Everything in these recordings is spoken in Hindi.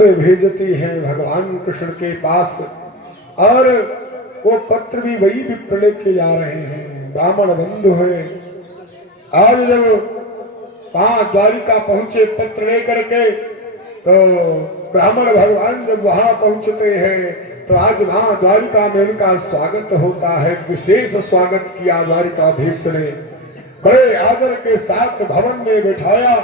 से भेजती हैं भगवान कृष्ण के पास, और वो पत्र भी वही विप्र लेके जा रहे हैं। ब्राह्मण बंधु हैं। आज जब वहां द्वारिका पहुंचे पत्र लेकर के, तो ब्राह्मण भगवान जब वहां पहुंचते हैं तो आज वहां द्वारिका में उनका स्वागत होता है। विशेष स्वागत किया द्वारिकाधीश ने, बड़े आदर के साथ भवन में बिठाया,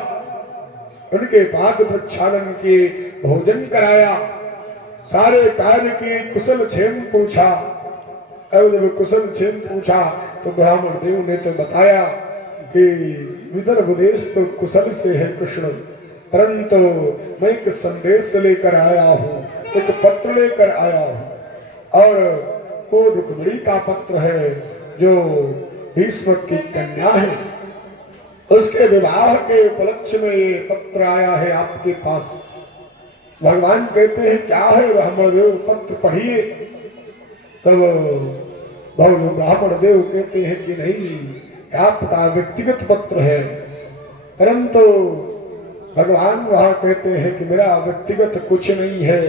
उनके पाद प्रक्षालन किए, भोजन कराया, सारे कार्य के कुशल क्षेम पूछा। और जब कुशल क्षेम पूछा तो ब्राह्मण देव ने तो बताया कि विदर्भ देश तो कुशल से है कृष्ण, परंतु मैं एक संदेश लेकर आया हूँ, एक पत्र लेकर आया हूँ, और वो रुक्मिणी का पत्र है जो भीष्म की कन्या है, उसके विवाह के उपलक्ष्य में ये पत्र आया है आपके पास। भगवान कहते हैं क्या है ब्राह्मण देव, पत्र पढ़िए। तब ब्राह्मण देव कहते हैं कि नहीं, आपका व्यक्तिगत पत्र है। परंतु भगवान वहां कहते हैं कि मेरा व्यक्तिगत कुछ नहीं है,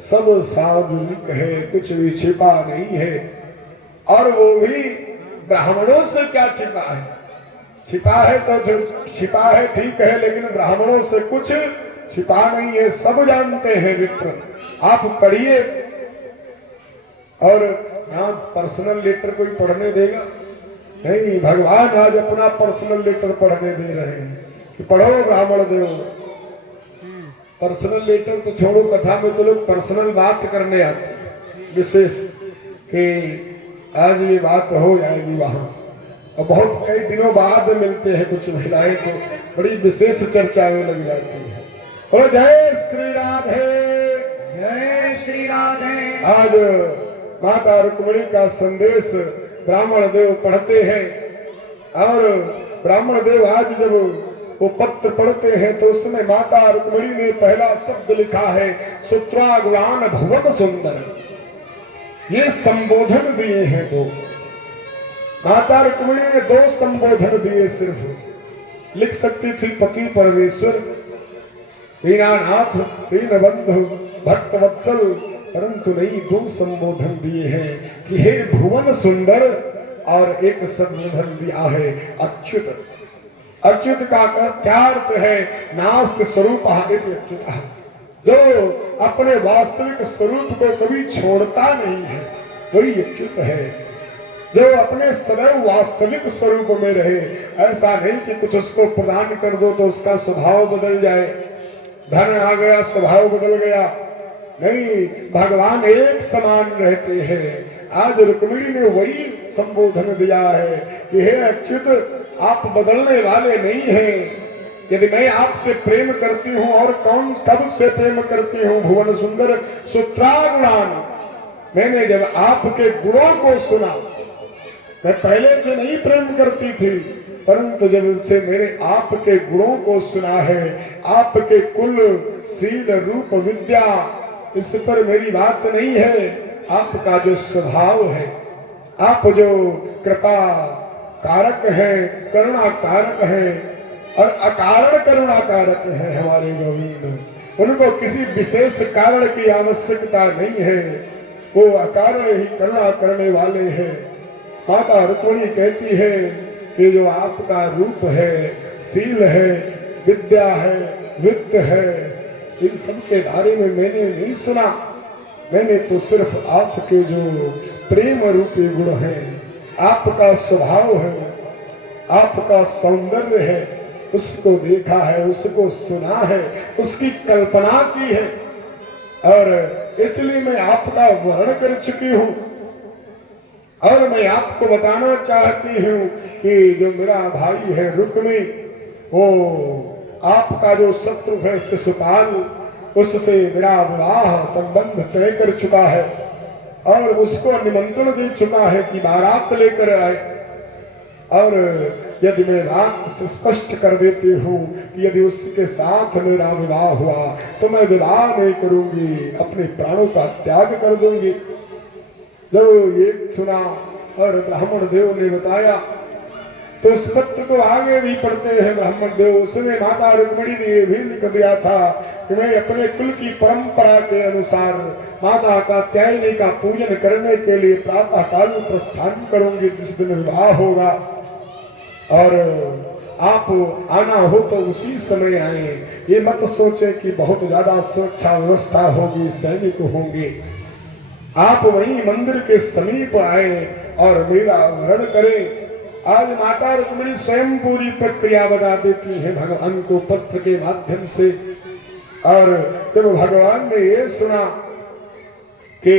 सब सार्वजनिक है, कुछ भी छिपा नहीं है। और वो भी ब्राह्मणों से क्या छिपा है? छिपा है तो जो छिपा है ठीक है, लेकिन ब्राह्मणों से कुछ छिपा नहीं है, सब जानते हैं विप्र। आप पढ़िए। और यहाँ पर्सनल लेटर कोई पढ़ने देगा? नहीं, भगवान आज अपना पर्सनल लेटर पढ़ने दे रहे हैं कि पढ़ो ब्राह्मण देव। पर्सनल लेटर तो छोड़ो, कथा में तो लोग पर्सनल बात करने आते हैं विशेष, कि आज ये बात हो जाएगी वहां, और बहुत कई दिनों बाद मिलते हैं कुछ महिलाएं, तो बड़ी विशेष चर्चा में लग जाती है। और जय श्री राधे, जय श्री राधे। आज माता रुक्मिणी का संदेश ब्राह्मण देव पढ़ते हैं, और ब्राह्मण देव आज जब वो पत्र पढ़ते हैं तो उसमें माता रुक्मिणी ने पहला शब्द लिखा है सुत्रागुणान भुवन सुंदर। ये संबोधन दिए हैं दो, माता रुक्मिणी ने दो संबोधन दिए। सिर्फ लिख सकती थी पति परमेश्वर, दीनानाथ, दीन बंधु, भक्त वत्सल, परंतु नहीं, दो संबोधन दिए हैं कि हे भुवन सुंदर, और एक संबोधन दिया है अच्युत। अच्युत का क्या अर्थ है? नास्त स्वरूप अच्युत, जो अपने वास्तविक स्वरूप को कभी छोड़ता नहीं है, वही अच्युत है। जो अपने सदैव वास्तविक स्वरूप में रहे, ऐसा नहीं कि कुछ उसको प्रदान कर दो तो उसका स्वभाव बदल जाए, धन आ गया स्वभाव बदल गया। नहीं, भगवान एक समान रहते हैं। आज रुक्मिणी ने वही संबोधन दिया है कि हे अच्युत, आप बदलने वाले नहीं हैं। यदि मैं आपसे प्रेम करती हूँ, और कौन कब से प्रेम करती हूँ, भुवन सुंदर सुत्रागुणान, मैंने जब आपके गुणों को सुना, मैं पहले से नहीं प्रेम करती थी, परंतु जब से मैंने आपके गुणों को सुना है, आपके कुल शील रूप विद्या, इस पर मेरी बात नहीं है, आपका जो स्वभाव है, आप जो कृपा कारक है, करुणा कारक है, और अकारण करुणा कारक है हमारे गोविंद। उनको किसी विशेष कारण की आवश्यकता नहीं है, वो अकारण ही करुणा करने वाले हैं। माता रुक्मिणी कहती है कि जो आपका रूप है, शील है, विद्या है, वित्त है, इन सब के बारे में मैंने नहीं सुना। मैंने तो सिर्फ आपके जो प्रेम रूपी गुण है, आपका स्वभाव है, आपका सौंदर्य है, उसको देखा है, उसको सुना है, उसकी कल्पना की है, और इसलिए मैं आपका वर्णन कर चुकी हूँ। और मैं आपको बताना चाहती हूँ कि जो मेरा भाई है रुक्मी, वो आपका जो शत्रु है शिशुपाल, उससे मेरा विवाह संबंध तय कर चुका है, और उसको निमंत्रण दे चुका है कि बारात लेकर आए। और यदि मैं बात से स्पष्ट कर देती हूँ कि यदि उसके साथ मेरा विवाह हुआ तो मैं विवाह नहीं करूंगी, अपने प्राणों का त्याग कर दूंगी। जब ये सुना और ब्राह्मण देव ने बताया तो उस पत्र को आगे भी पढ़ते हैं ब्राह्मण देव। उसमें माता रुक्मिणी ने ये भी लिख दिया था कि मैं अपने कुल की परंपरा के अनुसार माता कात्यायनी का पूजन करने के लिए प्रातः काल प्रस्थान करूंगी जिस दिन विवाह होगा, और आप आना हो तो उसी समय आए। ये मत सोचे कि बहुत ज्यादा सुरक्षा व्यवस्था होगी, सैनिक होंगे। आप वहीं मंदिर के समीप आए और मेरा वरण करें। आज माता रुक्मिणी स्वयं पूरी प्रक्रिया बता देती है भगवान को पत्र के माध्यम से। और जब भगवान ने ये सुना कि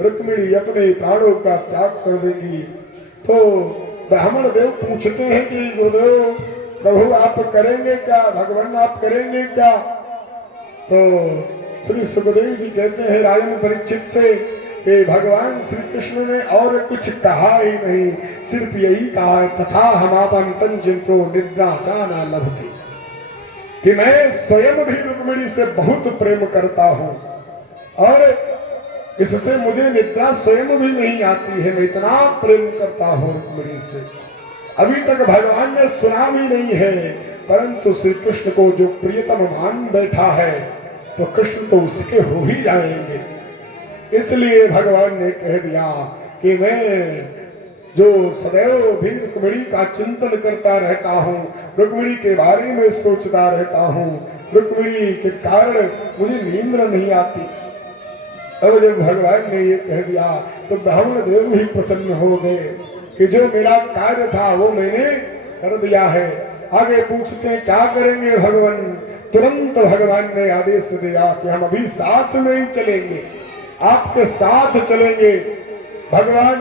रुक्मिणी अपने प्राणों का त्याग कर देगी, तो ब्राह्मण देव पूछते हैं कि गुरुदेव प्रभु आप करेंगे क्या, भगवान आप करेंगे क्या? तो श्री सुखदेव जी कहते हैं राजन परीक्षित से कि भगवान श्री कृष्ण ने और कुछ कहा ही नहीं, सिर्फ यही कहा है तथा हमापन तंजितो निद्रा चाना लभते, कि मैं स्वयं भी रुक्मिणी से बहुत प्रेम करता हूं और इससे मुझे निद्रा स्वयं भी नहीं आती है। मैं इतना प्रेम करता हूं रुक्मिणी से। अभी तक भगवान ने सुना भी नहीं है, परंतु श्री कृष्ण को जो प्रियतम मान बैठा है तो कृष्ण तो उसके हो ही जाएंगे। इसलिए भगवान ने कह दिया कि मैं जो सदैव भी रुक्मिणी का चिंतन करता रहता हूँ, रुक्मिणी के बारे में सोचता रहता हूँ, रुक्मिणी के कारण मुझे नींद नहीं आती। अब जब भगवान ने ये कह दिया तो ब्राह्मण देव भी प्रसन्न हो गए कि जो मेरा कार्य था वो मैंने कर दिया है। आगे पूछते हैं क्या करेंगे भगवान? तुरंत भगवान ने आदेश दिया कि हम अभी साथ में ही चलेंगे, आपके साथ चलेंगे। भगवान